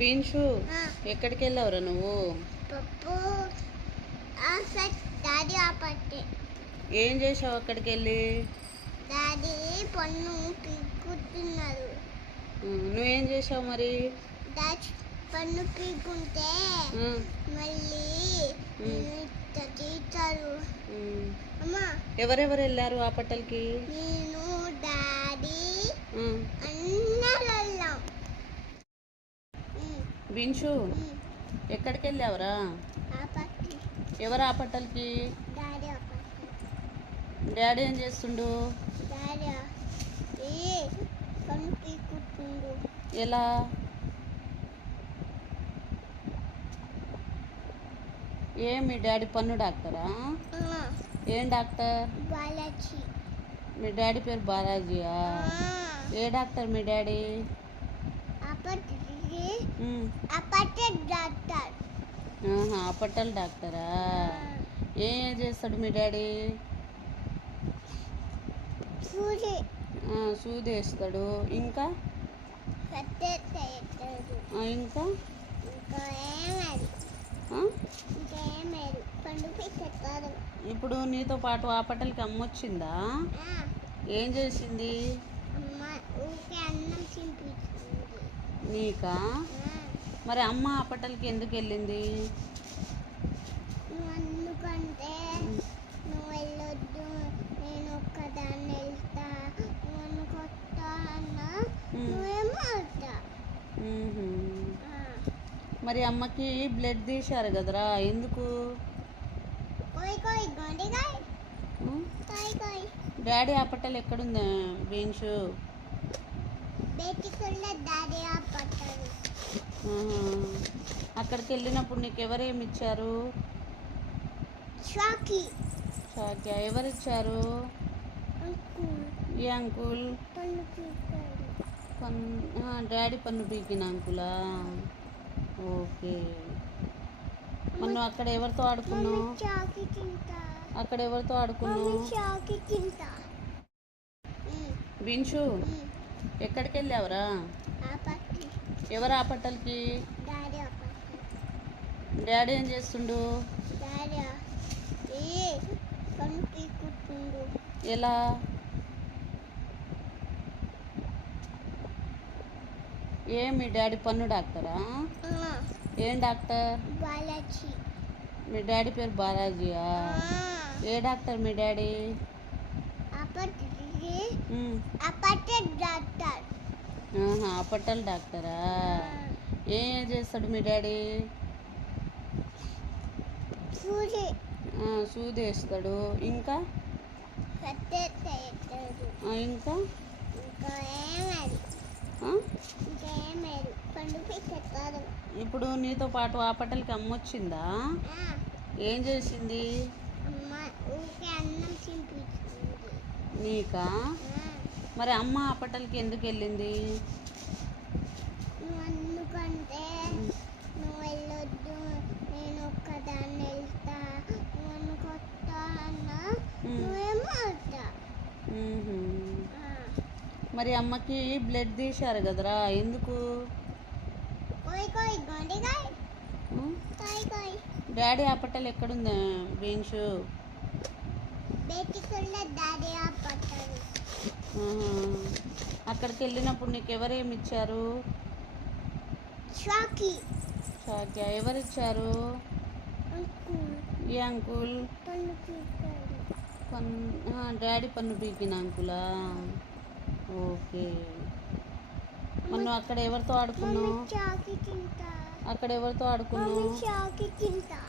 బీన్షు ఎక్కడికి వెళ్ళావురా నువ్వు? పప్పు డాడీ ఆపట్టే. ఏం చేసావు అక్కడికి వెళ్ళి? డాడీ పన్ను పీక్కుతున్నారు. నువ్వేం చేసావు మరి? డాడీ పన్ను పీక్కుంటే మళ్ళీ తీస్తారు. అమ్మా ఎవరెవరు వెళ్ళారు ఆ పట్టలకి? నేను డాడీ అందరూ వెళ్ళాం. బీన్షు ఎక్కడికి వెళ్ళావురా? ఎవరు ఆ పట్టలకి? డాడీ ఏం చేస్తుండు? ఎలా? మీ డాడీ పన్ను డాక్టరా? ఏం డాక్టర్? బాలాజీ. మీ డాడీ పేరు బాలాజీయా? ఏ డాక్టర్ మీ డాడీ? అప్పట్టల డాక్టరా? ఏం చేస్తాడు మీ డాడీ? సూది వేస్తాడు. ఇంకా ఇంకా ఇప్పుడు నీతో పాటు ఆ పట్టలకి అమ్మ వచ్చిందా? ఏం చేసింది నీకా? మరి అమ్మ ఆ పట్టలకి ఎందుకు వెళ్ళింది? ఎందుకంటే నువ్వు వెళ్ళొద్దు, నేను ఒక్కదాన్ని వెళ్తా, నన్ను కొత్తా అన్నా నువ్వేమో వెళ్తా. మరి అమ్మకి బ్లడ్ తీశారు కదరా, ఎందుకు? డాడీ ఆ పట్టలు ఎక్కడుందా బీన్షు? అక్కడికి వెళ్ళినప్పుడు నీకు ఎవరేమి ఇచ్చారు? షాకియా? ఎవరిచ్చారు? ఏ అంకుల్? డాడీ పన్ను పీకిన అంకులా? ఓకే. మనం అక్కడ ఎవరితో ఆడుకున్నావు? అక్కడ ఎవరితో ఆడుకున్నావు? బీన్షు ఎక్కడికి వెళ్ళావురా? ఎవరు ఆ పట్టలకి? డాడీ ఏం చేస్తుండు? ఎలా? మీ డాడీ పన్ను డాక్టరా? ఏం డాక్టర్? బాలాజీ. మీ డాడీ పేరు బాలాజీయా? ఏ డాక్టర్ మీ డాడీ? అప్పట్టల డాక్టరా? ఏం చేస్తాడు మీ డాడీ? సూది వేస్తాడు. ఇంకా ఇంకా ఇప్పుడు నీతో పాటు ఆ పట్టలకి అమ్మ వచ్చిందా? ఏం చేసింది నీకా? మరి అమ్మ ఆ పట్టలకి ఎందుకు వెళ్ళింది? ఎందుకంటే నువ్వు వెళ్ళొద్దు, నేను ఒక్కదాన్ని వెళ్తా, నన్ను కొత్తా అన్నా నువ్వేమో వెళ్తా. మరి అమ్మకి బ్లడ్ తీశారు కదరా, ఎందుకు? డాడీ ఆ పట్టలు ఎక్కడుందా బీన్షు? అక్కడికి వెళ్ళినప్పుడు నీకు ఎవరేమి ఇచ్చారు? షాకియా? ఎవరిచ్చారు? ఏ అంకుల్? డాడీ పన్ను పీకిన అంకులా? ఓకే. మనం అక్కడ ఎవరితో ఆడుకున్నావు? చాకి తింటా. అక్కడ ఎవరితో ఆడుకున్నావు? చాకి తింటా.